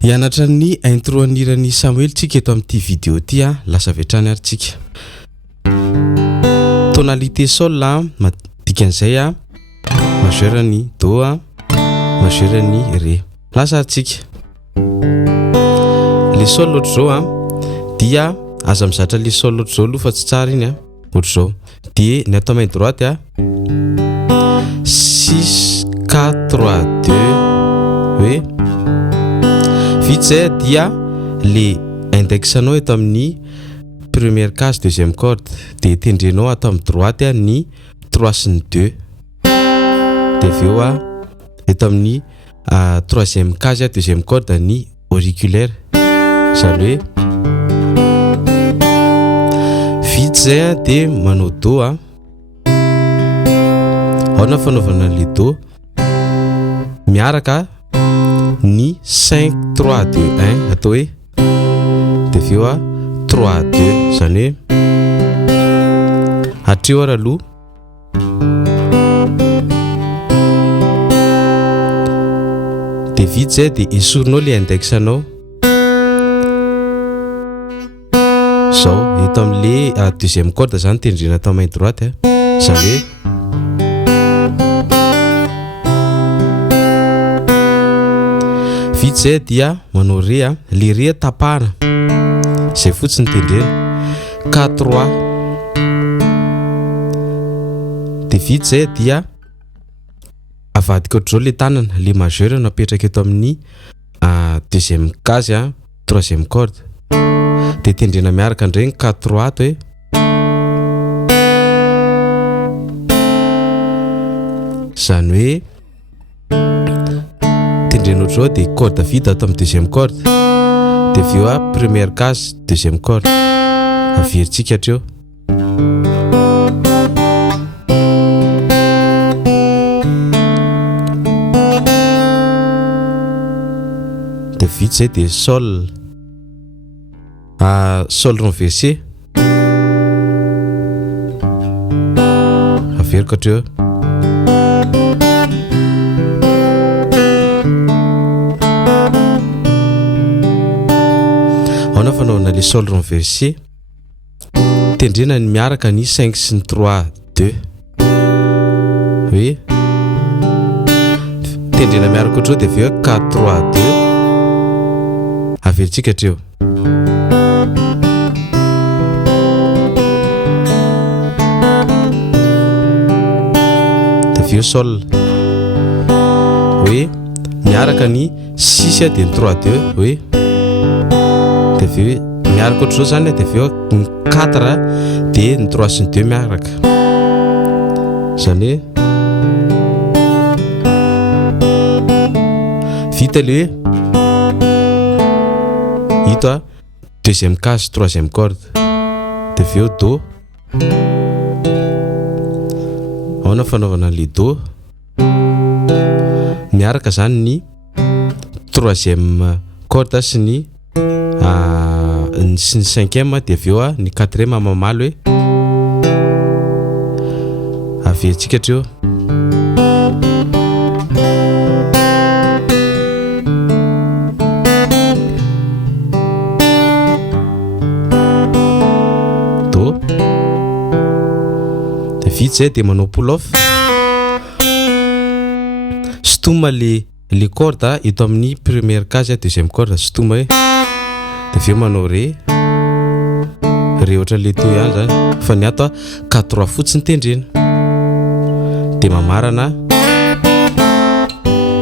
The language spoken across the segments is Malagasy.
Hianatra ny introan'iran'ny Samuel tsika eto amin'ity vidéo ity lasa vetrany ary tsika. Tonalité sol dikan'izay majeur ny do majeur ny ré. Lasa ary tsika. Le sol l'autre zao dia aza mizatra le sol l'autre zao aloha fa tsy tsara iny ohatra zao. Dia ny atao main droite 6 4 3 2 hoe vite zay dia le indexanao eto amin'ny première case deuxième corde dia tendrenao ato amin'ny droite ny 3 sy ny 2 dia aveo eto amin'ny troisième case deuxième corde ny auriculaire zany hoe vite zay dia manao do ao na fanaovana le do miaraka ni 5 3 2 1 atao hoe dia aveo 3 2 zany hoe hatreo ara aloha dia vite zay dia esorinao le indexanao zao eto amin'le deuxième corde zany tendrena atao main droite zany hoe vite zay dia manao ré le ré tapahana zay fotsiny tendrena 4 3 dia vite zay dia avadika ohatr'izao le tanana le majeur napetraka eto amin'ny deuxième case troisième corde dia tendrena miaraka ndregny 4 3 ato hoe zany hoe tendrena ohatr'izao dia corde vide ato amin'ny deuxième corde dia aveo première case deuxième corde averintsika hatreo dia vite zay dia sol sol renversé averiko hatreo na fanaovana le sol renversé tendrena ny miaraka ny 5 sy ny 3 2 hoe tendrena miaraka ohatr'izao dia aveo 4 3 2 averintsika hatreo dia aveo sol hoe miaraka ny 6 dia ny 3 2 hoe dia aveo miaraka ohatr'izao zany dia aveo ny 4 dia ny 3 sy ny 2 miaraka zany hoe vita le hito deuxième case troisième corde dia aveo do ao na fanaovana le do miaraka zany ny troisième corde sy ny sy ny cinquième dia aveo ny quatrième mamaly hoe averintsika hatreo do dia vite zay dia manao pull off stoma le corde eto amin'ny première case deuxième corde stoma hoe dia aveo manao ré ohatra le to ihany zany fa ny ato 4 3 fotsiny tendrena dia mamarana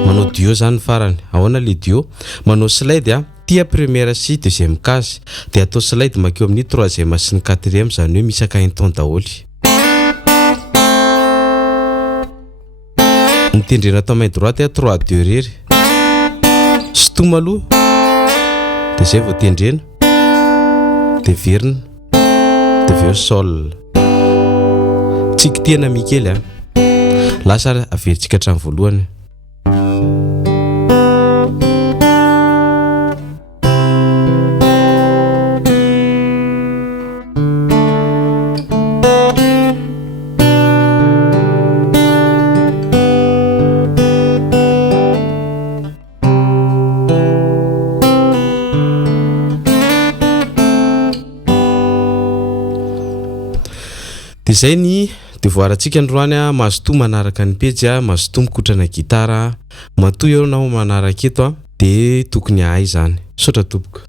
manao dio zany farany ahoana le dio manao slide tia première sy deuxième case dia atao slide makeo amin'ny troisième sy ny quatrième zany hoe misaka inton daholy ny tendrena atao main droite 3 2 rery stoma aloha dia zay vao tendrena dia verina dia aveo sol tsikitiana mikely lasa averintsika hatramin'ny voalohany Dia izay ny devoirantsika androany a, mazotoa manaraka ny pejy a, mazotoa mikotrana gitara, matoa eo na manaraka eto a, dia tokony ahay izany. Saotra tompoko.